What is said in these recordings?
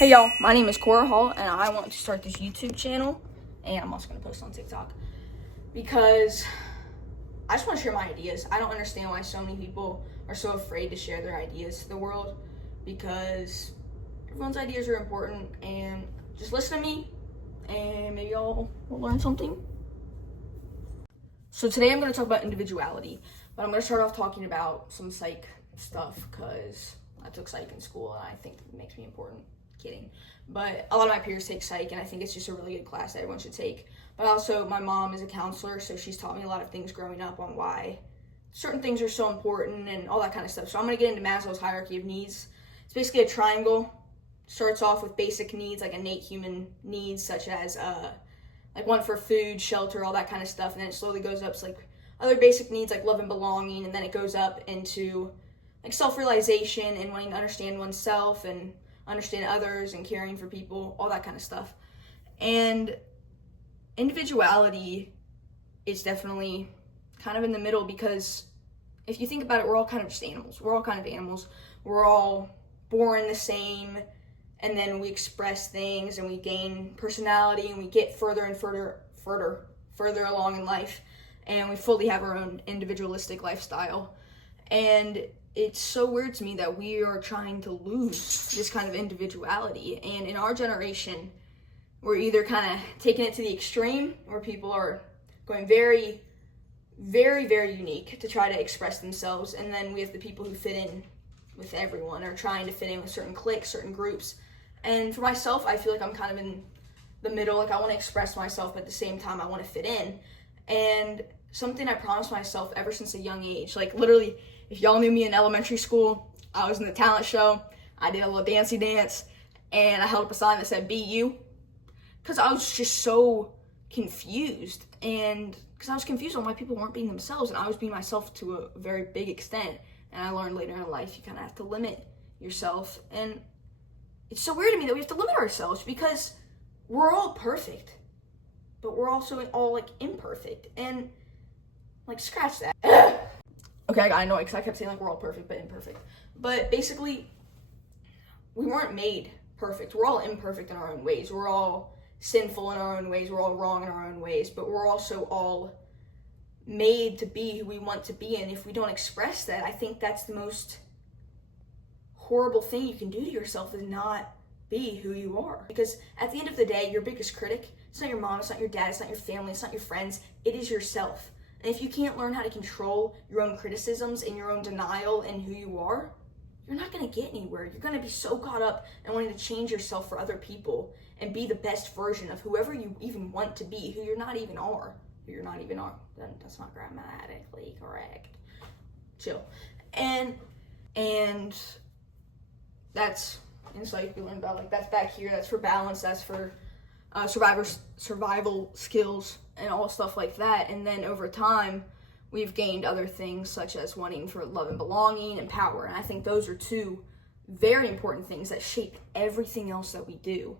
Hey y'all, my name is Cora Hall and I want to start this YouTube channel, and I'm also going to post on TikTok because I just want to share my ideas. I don't understand why so many people are so afraid to share their ideas to the world, because everyone's ideas are important, and just listen to me and maybe y'all will learn something. So today I'm going to talk about individuality, but I'm going to start off talking about some psych stuff because I took psych in school and I think it makes me important. Kidding. But a lot of my peers take psych, and I think it's just a really good class that everyone should take. But also, my mom is a counselor, so she's taught me a lot of things growing up on why certain things are so important and all that kind of stuff. So I'm going to get into Maslow's hierarchy of needs. It's basically a triangle. Starts off with basic needs, like innate human needs, such as like want for food, shelter, all that kind of stuff. And then it slowly goes up to like other basic needs like love and belonging, and then it goes up into like self-realization and wanting to understand oneself and understand others and caring for people, all that kind of stuff. And individuality is definitely kind of in the middle, because if you think about it, we're all kind of just animals. We're all kind of animals. We're all born the same, and then we express things and we gain personality and we get further and further along in life, and we fully have our own individualistic lifestyle. And it's so weird to me that we are trying to lose this kind of individuality. And in our generation, we're either kind of taking it to the extreme, where people are going very, very, very unique to try to express themselves. And then we have the people who fit in with everyone, or trying to fit in with certain cliques, certain groups. And for myself, I feel like I'm kind of in the middle. Like, I want to express myself, but at the same time, I want to fit in. And something I promised myself ever since a young age, like literally, if y'all knew me in elementary school, I was in the talent show. I did a little dancey dance, and I held up a sign that said, "Be you," because I was just so confused. And because I was confused on why people weren't being themselves, and I was being myself to a very big extent. And I learned later in life, you kind of have to limit yourself. And it's so weird to me that we have to limit ourselves, because we're all perfect, but we're also all like imperfect. And like, scratch that. Okay, I got annoyed because I kept saying like we're all perfect but imperfect. But basically, we weren't made perfect. We're all imperfect in our own ways. We're all sinful in our own ways. We're all wrong in our own ways. But we're also all made to be who we want to be. And if we don't express that, I think that's the most horrible thing you can do to yourself, is not be who you are. Because at the end of the day, your biggest critic, it's not your mom, it's not your dad, it's not your family, it's not your friends, it is yourself. And if you can't learn how to control your own criticisms and your own denial and who you are, you're not going to get anywhere. You're going to be so caught up in wanting to change yourself for other people and be the best version of whoever you even want to be, who you're not even are. That's not grammatically correct. Chill. And that's insight we learned about. Like, that's back here. That's for balance. That's for survival skills and all stuff like that. And then over time, we've gained other things such as wanting for love and belonging and power. And I think those are two very important things that shape everything else that we do.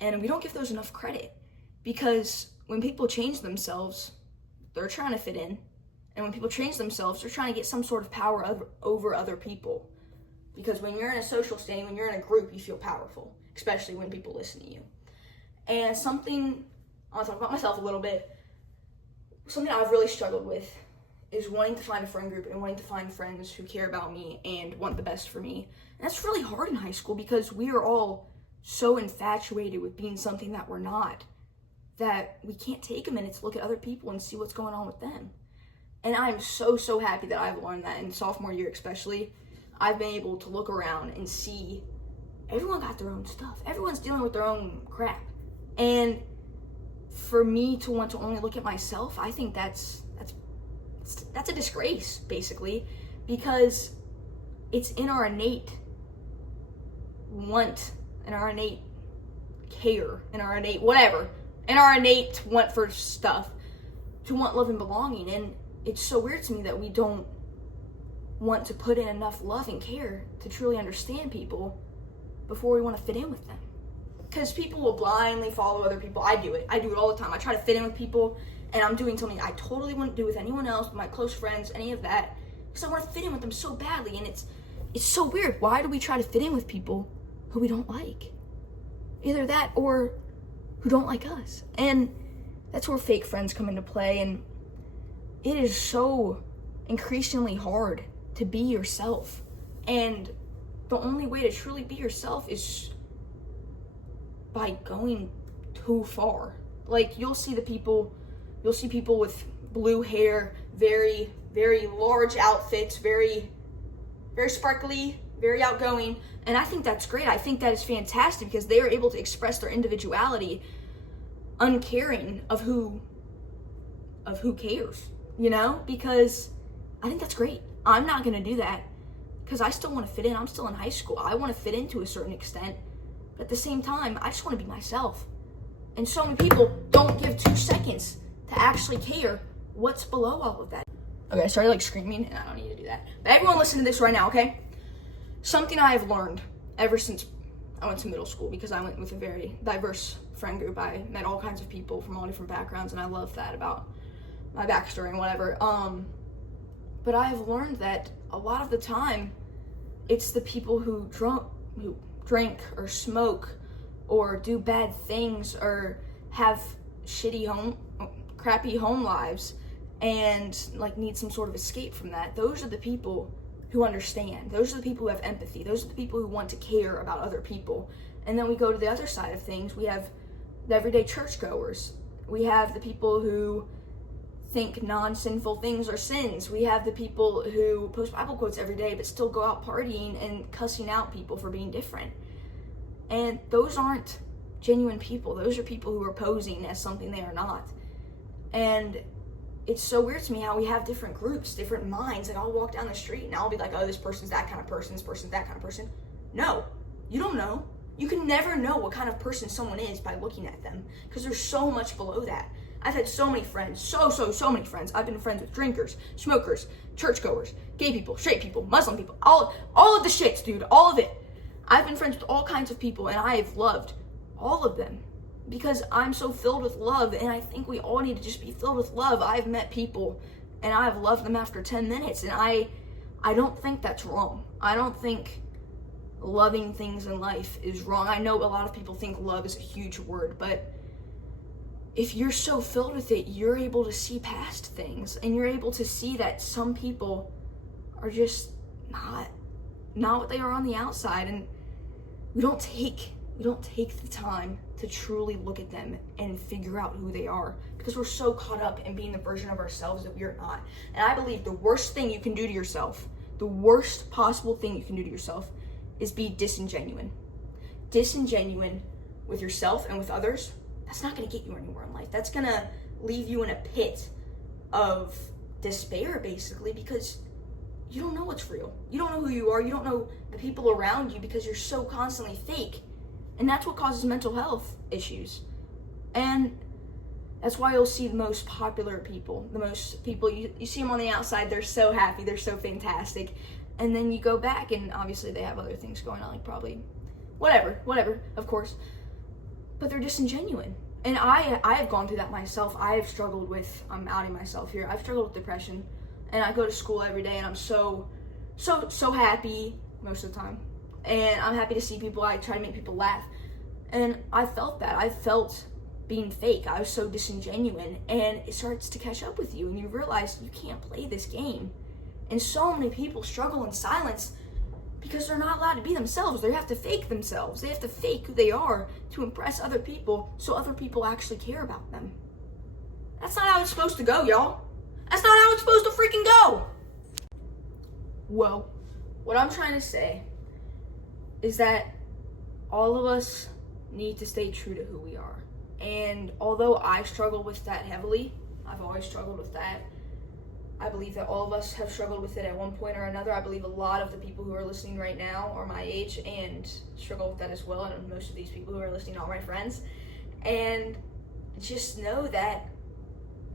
And we don't give those enough credit, because when people change themselves, they're trying to fit in. And when people change themselves, they're trying to get some sort of power over other people. Because when you're in a social setting, when you're in a group, you feel powerful, especially when people listen to you. And something, I want to talk about myself a little bit, something I've really struggled with is wanting to find a friend group and wanting to find friends who care about me and want the best for me. And that's really hard in high school, because we are all so infatuated with being something that we're not, that we can't take a minute to look at other people and see what's going on with them. And I'm so, so happy that I've learned that in sophomore year especially. I've been able to look around and see everyone got their own stuff. Everyone's dealing with their own crap. And for me to want to only look at myself, I think that's a disgrace, basically, because it's in our innate want, in our innate care, in our innate whatever, in our innate want for stuff, to want love and belonging. And it's so weird to me that we don't want to put in enough love and care to truly understand people before we want to fit in with them. Because people will blindly follow other people. I do it all the time. I try to fit in with people, and I'm doing something I totally wouldn't do with anyone else, my close friends, any of that, because I want to fit in with them so badly. And it's so weird. Why do we try to fit in with people who we don't like? Either that or who don't like us. And that's where fake friends come into play. And it is so increasingly hard to be yourself. And the only way to truly be yourself is by going too far. Like, you'll see people with blue hair, very, very large outfits, very, very sparkly, very outgoing. And I think that's great. I think that is fantastic because they are able to express their individuality uncaring of who cares, you know? Because I think that's great. I'm not going to do that because I still want to fit in. I'm still in high school. I want to fit in to a certain extent. But at the same time, I just want to be myself. And so many people don't give 2 seconds to actually care what's below all of that. Okay, I started screaming, and I don't need to do that. But everyone listen to this right now, okay? Something I have learned ever since I went to middle school, because I went with a very diverse friend group. I met all kinds of people from all different backgrounds, and I love that about my backstory and whatever. But I have learned that a lot of the time, it's the people who drink or smoke or do bad things or have crappy home lives and need some sort of escape from that. Those are the people who understand. Those are the people who have empathy. Those are the people who want to care about other people. And then we go to the other side of things. We have the everyday churchgoers. We have the people who think non-sinful things are sins. We have the people who post Bible quotes every day but still go out partying and cussing out people for being different. And those aren't genuine people. Those are people who are posing as something they are not. And it's so weird to me how we have different groups, different minds. I'll walk down the street and I'll be like, oh, this person's that kind of person, this person's that kind of person. No, you don't know. You can never know what kind of person someone is by looking at them, because there's so much below that. I've had so many friends, so many friends. I've been friends with drinkers, smokers, churchgoers, gay people, straight people, Muslim people, all of the shits, dude, all of it. I've been friends with all kinds of people, and I have loved all of them because I'm so filled with love, and I think we all need to just be filled with love. I've met people, and I've loved them after 10 minutes, and I don't think that's wrong. I don't think loving things in life is wrong. I know a lot of people think love is a huge word, but if you're so filled with it, you're able to see past things, and you're able to see that some people are just not what they are on the outside, and we don't take the time to truly look at them and figure out who they are, because we're so caught up in being the version of ourselves that we are not. And I believe the worst thing you can do to yourself, the worst possible thing you can do to yourself, is be disingenuine. Disingenuine with yourself and with others. That's not going to get you anywhere in life. That's going to leave you in a pit of despair, basically, because you don't know what's real. You don't know who you are. You don't know the people around you because you're so constantly fake. And that's what causes mental health issues. And that's why you'll see the most popular people, the most people, you see them on the outside, they're so happy, they're so fantastic. And then you go back and obviously they have other things going on, probably whatever, of course. But they're disingenuine. And I have gone through that myself. I have struggled with, I'm outing myself here, I've struggled with depression. And I go to school every day and I'm so happy most of the time. And I'm happy to see people. I try to make people laugh. And I felt that. I felt being fake. I was so disingenuine. And it starts to catch up with you. And you realize you can't play this game. And so many people struggle in silence because they're not allowed to be themselves. They have to fake themselves. They have to fake who they are to impress other people so other people actually care about them. That's not how it's supposed to go, y'all. That's not how it's supposed to freaking go. Well, what I'm trying to say is that all of us need to stay true to who we are. And although I struggle with that heavily, I've always struggled with that. I believe that all of us have struggled with it at one point or another. I believe a lot of the people who are listening right now are my age and struggle with that as well. And most of these people who are listening are my friends. And just know that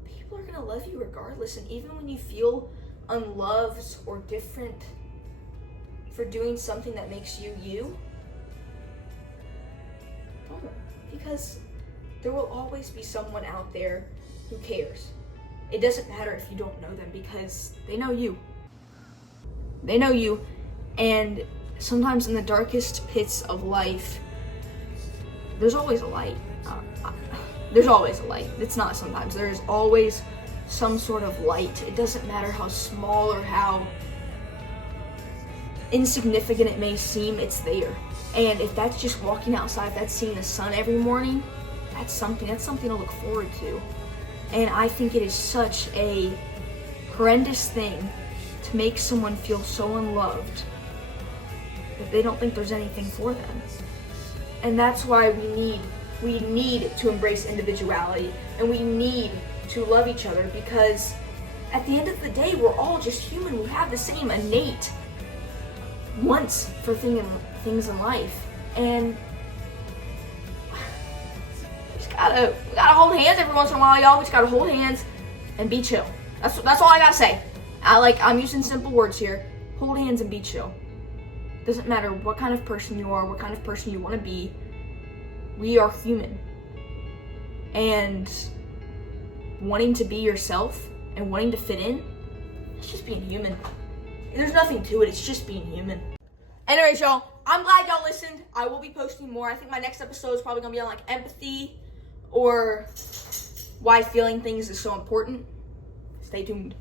people are going to love you regardless. And even when you feel unloved or different for doing something that makes you you, don't. Because there will always be someone out there who cares. It doesn't matter if you don't know them because they know you. They know you. And sometimes in the darkest pits of life, there's always a light. There's always a light. It's not sometimes. There's always some sort of light. It doesn't matter how small or how insignificant it may seem, it's there. And if that's just walking outside, if that's seeing the sun every morning, that's something to look forward to. And I think it is such a horrendous thing to make someone feel so unloved that they don't think there's anything for them. And that's why we need to embrace individuality, and we need to love each other, because at the end of the day, we're all just human. We have the same innate wants for things in life, and we gotta hold hands every once in a while, y'all. We just gotta hold hands and be chill. That's all I gotta say. I'm using simple words here. Hold hands and be chill. Doesn't matter what kind of person you are, what kind of person you want to be. We are human, and wanting to be yourself and wanting to fit in, it's just being human. There's nothing to it. It's just being human. Anyways, y'all, I'm glad y'all listened. I will be posting more. I think my next episode is probably gonna be on like empathy or why feeling things is so important. Stay tuned.